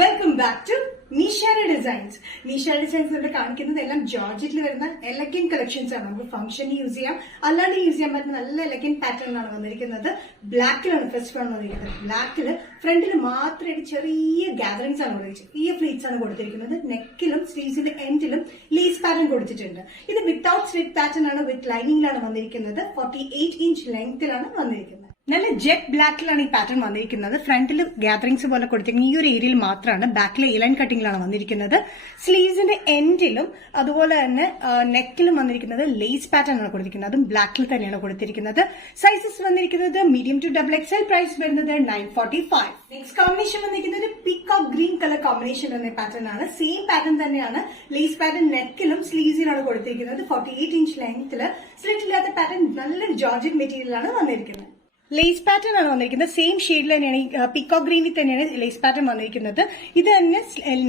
Welcome back to Nishara designs. Nishara designs ഇവിടെ കാണിക്കുന്നത് എല്ലാം ജോർജറ്റിൽ വരുന്ന എലഗൻ കളക്ഷൻസ് ആണ്. നമുക്ക് ഫംഗ്ഷന് യൂസ് ചെയ്യാം, അല്ലാണ്ട് യൂസ് ചെയ്യാൻ പറ്റുന്ന നല്ല എലഗൻ പാറ്റേണിലാണ് വന്നിരിക്കുന്നത്. ബ്ലാക്കിലാണ് ഫസ്റ്റ് വൺ വന്നിരിക്കുന്നത്. ബ്ലാക്കില് ഫ്രണ്ടിൽ മാത്രമായിട്ട് ചെറിയ ഗാദറിംഗ്സ് ആണ് കൊടുത്തിരിക്കുന്നത്. ചെറിയ ഫ്ലീറ്റ്സ് ആണ് കൊടുത്തിരിക്കുന്നത്. നെക്കിലും സ്ലീവ്സിന്റെ എൻഡിലും ലേസ് പാറ്റേൺ കൊടുത്തിട്ടുണ്ട്. ഇത് വിത്തൌട്ട് സ്ലിറ്റ് പാറ്റേൺ ആണ്, വിത്ത് ലൈനിങ്ങിലാണ് വന്നിരിക്കുന്നത്. 48 ഇഞ്ച് ലെങ്തിലാണ് വന്നിരിക്കുന്നത്. നല്ല ജെറ്റ് ബ്ലാക്കിലാണ് ഈ പാറ്റേൺ വന്നിരിക്കുന്നത്. ഫ്രണ്ടിൽ ഗാദറിംഗ്സ് പോലെ കൊടുത്തിരിക്കുന്നത് ഈ ഒരു ഏരിയയിൽ മാത്രമാണ്. ബാക്കിലെ ഇലൈൻ കട്ടിംഗിലാണ് വന്നിരിക്കുന്നത്. സ്ലീവ്സിന്റെ എൻഡിലും അതുപോലെ തന്നെ നെക്കിലും വന്നിരിക്കുന്നത് ലേസ് പാറ്റേൺ ആണ് കൊടുത്തിരിക്കുന്നത്. അതും ബ്ലാക്കിൽ തന്നെയാണ് കൊടുത്തിരിക്കുന്നത്. സൈസസ് വന്നിരിക്കുന്നത് മീഡിയം ടു XXL. പ്രൈസ് വരുന്നത് 945. നെക്സ്റ്റ് കോമ്പിനേഷൻ വന്നിരിക്കുന്നത് പീകോക്ക് ഗ്രീൻ കളർ കോമ്പിനേഷൻ എന്ന പാറ്റേൺ ആണ്. സെയിം പാറ്റേൺ തന്നെയാണ്. ലേസ് പാറ്റേൺ നെക്കിലും സ്ലീവ്സിലാണ് കൊടുത്തിരിക്കുന്നത്. 48 ഇഞ്ച് ലെങ്തില് സ്ലിറ്റ് ഇല്ലാത്ത പാറ്റേൺ നല്ലൊരു ജോർജറ്റ് മെറ്റീരിയലാണ് വന്നിരിക്കുന്നത്. ലേസ് പാറ്റേൺ ആണ് വന്നിരിക്കുന്നത്. സെയിം ഷെയ്ഡിൽ തന്നെയാണ്, പീകോക്ക് ഗ്രീനിൽ തന്നെയാണ് ലേസ് പാറ്റേൺ വന്നിരിക്കുന്നത്. ഇത് തന്നെ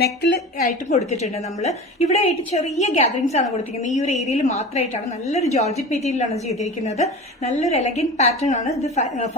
നെക്കിൽ ആയിട്ട് കൊടുത്തിട്ടുണ്ട്. നമ്മൾ ഇവിടെ ആയിട്ട് ചെറിയ ഗാദറിംഗ്സ് ആണ് കൊടുത്തിരിക്കുന്നത്. ഈ ഒരു ഏരിയയിൽ മാത്രമായിട്ടാണ്. നല്ലൊരു ജോർജറ്റ് മെറ്റീരിയലാണ് ചെയ്തിരിക്കുന്നത്. നല്ലൊരു എലഗൻ പാറ്റേൺ ആണ്. ഇത്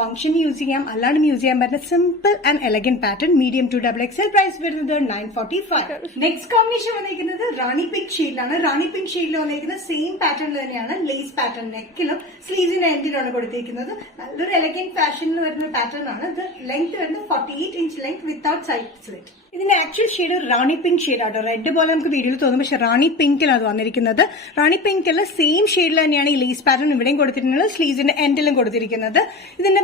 ഫംഗ്ഷൻ യൂസ് ചെയ്യാം, അല്ലാണ്ട് യൂസ് ചെയ്യാൻ പറ്റുന്ന simple and elegant pattern. Medium to XXL. Price വരുന്നത് 945. നെക്സ്റ്റ് കോമ്പിനേഷൻ വന്നിരിക്കുന്നത് റാണി പിങ്ക് ഷെയ്ഡിലാണ്. റാണി പിങ്ക് ഷെയ്ഡിൽ വന്നിരിക്കുന്നത് സെയിം പാറ്റേണിൽ തന്നെയാണ്. ലേസ് പാറ്റേൺ നെക്കിലും സ്ലീവ്സിന്റെ എൻഡിലാണ് കൊടുത്തിരിക്കുന്നത്. നല്ലൊരു ഫാഷനിൽ വരുന്ന പാറ്റേൺ ആണ്. ഇത് ലെങ്ത് വരുന്നത് 48 inch length without side slit. ഇതിന്റെ ആക്ച്വൽ ഷെയ്ഡ് റാണി പിങ്ക് ഷെയ്ഡ് ആട്ടോ. റെഡ് പോലെ നമുക്ക് വീഡിയോയിൽ തോന്നും, പക്ഷെ റാണി പിങ്കിലാണ് അത് വന്നിരിക്കുന്നത്. റാണി പിങ്കില് സെയിം ഷെയ്ഡിൽ തന്നെയാണ് ഈ ലേസ് പാറ്റേൺ ഇവിടെയും കൊടുത്തിട്ടുള്ളത്, സ്ലീവ്സിന്റെ എൻഡിലും കൊടുത്തിരിക്കുന്നത്. ഇതിന്റെ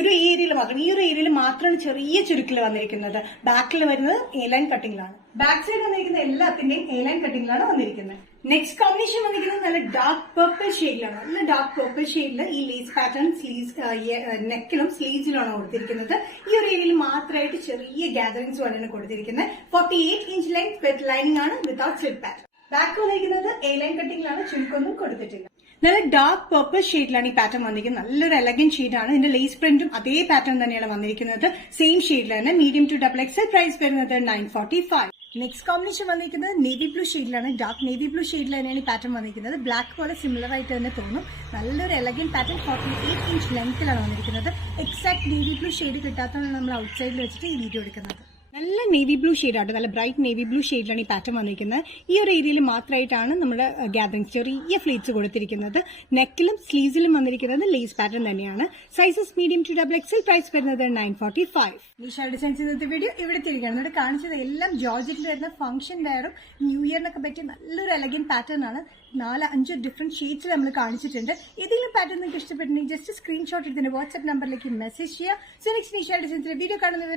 ഒരു ഏരിയയിൽ മാത്രം, ഈ ഒരു ഏരിയയിൽ മാത്രമാണ് ചെറിയ ചുരുക്കിൽ വന്നിരിക്കുന്നത്. ബാക്കിൽ വരുന്നത് എ-ലൈൻ കട്ടിംഗിലാണ്. ബാക്ക് സൈഡ് വന്നിരിക്കുന്ന എല്ലാത്തിന്റെയും എ-ലൈൻ കട്ടിംഗിലാണ് വന്നിരിക്കുന്നത്. നെക്സ്റ്റ് കോമ്പിനേഷൻ വന്നിരിക്കുന്നത് നല്ല ഡാർക്ക് പർപ്പിൾ ഷെയ്ഡിലാണ്. നല്ല ഡാർക്ക് പർപ്പിൾ ഷെയ്ഡിൽ ഈ ലേസ് പാറ്റേൺ നെക്കിലും സ്ലീവ്സിലുമാണ് കൊടുത്തിരിക്കുന്നത്. ഈ ഒരു ഏരിയയിൽ മാത്രമായിട്ട് ചെറിയ ഗാദറിംഗ്സ് പോലെയാണ് കൊടുത്തിരിക്കുന്നത്. 48 ഇഞ്ച് ലെങ്ത് വിത്ത് ലൈനിങ് ആണ്, വിത്തൌട്ട് സ്ലിറ്റ് പാറ്റേൺ. ബാക്ക് വന്നിരിക്കുന്നത് എ-ലൈൻ കട്ടിംഗിലാണ്, ചുരുക്കൊന്നും കൊടുത്തിട്ടില്ല. നല്ല ഡാർക്ക് പർപ്പിൾ ഷെയ്ഡിലാണ് ഈ പാറ്റേൺ വന്നിരിക്കുന്നത്. നല്ലൊരു എലഗൻ ഷെയ്ഡാണ്. ഇതിന്റെ ലേസ് പ്രിന്റും അതേ പാറ്റേൺ തന്നെയാണ് വന്നിരിക്കുന്നത്. സെയിം ഷെയ്ഡിൽ തന്നെ. Medium to XXL. പ്രൈസ് വരുന്നത് 945. നെക്സ്റ്റ് കോമ്പിനേഷൻ വന്നിരിക്കുന്നത് നേവി ബ്ലൂ ഷെയ്ഡിലാണ്. ഡാർക്ക് നേവി ബ്ലൂ ഷെയ്ഡിൽ തന്നെയാണ് ഈ പാറ്റേൺ വന്നിരിക്കുന്നത്. ബ്ലാക്ക് പോലെ സിമിലർ ആയിട്ട് തന്നെ തോന്നും. നല്ലൊരു എലഗൻ പാറ്റേൺ. 48 ഇഞ്ച് ലെങ്തിലാണ് വന്നിരിക്കുന്നത്. എക്സാക്ട് നേവി ബ്ലൂ ഷെയ്ഡ് കിട്ടാത്തതാണ് നമ്മൾ ഔട്ട് സൈഡിൽ വെച്ചിട്ട് ഈ വീഡിയോ എടുക്കുന്നത്. നല്ല നേവി ബ്ലൂ ഷെയ്ഡാണ്. നല്ല ബ്രൈറ്റ് നേവി ബ്ലൂ ഷെയ്ഡിലാണ് ഈ പാറ്റേൺ വന്നിരിക്കുന്നത്. ഈ ഒരു ഏരിയയിൽ മാത്രമായിട്ടാണ് നമ്മുടെ ഗാദറിംഗ് ചെറിയ ഫ്ലീറ്റ്സ് കൊടുത്തിരിക്കുന്നത്. നെക്കിലും സ്ലീവ്സിലും വന്നിരിക്കുന്നത് ലേസ് പാറ്റേൺ തന്നെയാണ്. Sizes medium to XXL. Price വരുന്നത് 945. നിഷാര ഡിസൈൻസ് ഇന്നത്തെ വീഡിയോ ഇവിടെ തിരികെയാണ്. ഇവിടെ കാണിച്ചത് എല്ലാം ജോർജറ്റിൽ വരുന്ന ഫംഗ്ഷൻ വെയറും ന്യൂ ഇയറിനൊക്കെ പറ്റിയ നല്ലൊരു എലഗൻ പാറ്റേൺ ആണ്. 4-5 ഡിഫറെന്റ് ഷെയ്ഡ്സിൽ നമ്മൾ കാണിച്ചിട്ടുണ്ട്. ഏതെങ്കിലും പാറ്റേൺ നിങ്ങൾക്ക് ഇഷ്ടപ്പെട്ടിട്ടുണ്ടെങ്കിൽ ജസ്റ്റ് സ്ക്രീൻഷോട്ട് എടുത്തതിന്റെ വാട്സ്ആപ്പ് നമ്പറിലേക്ക് മെസ്സേജ് ചെയ്യുക. സോ നെക്സ്റ്റ് നിഷാര ഡിസൈൻസിന്റെ വീഡിയോ കാണുന്നവർ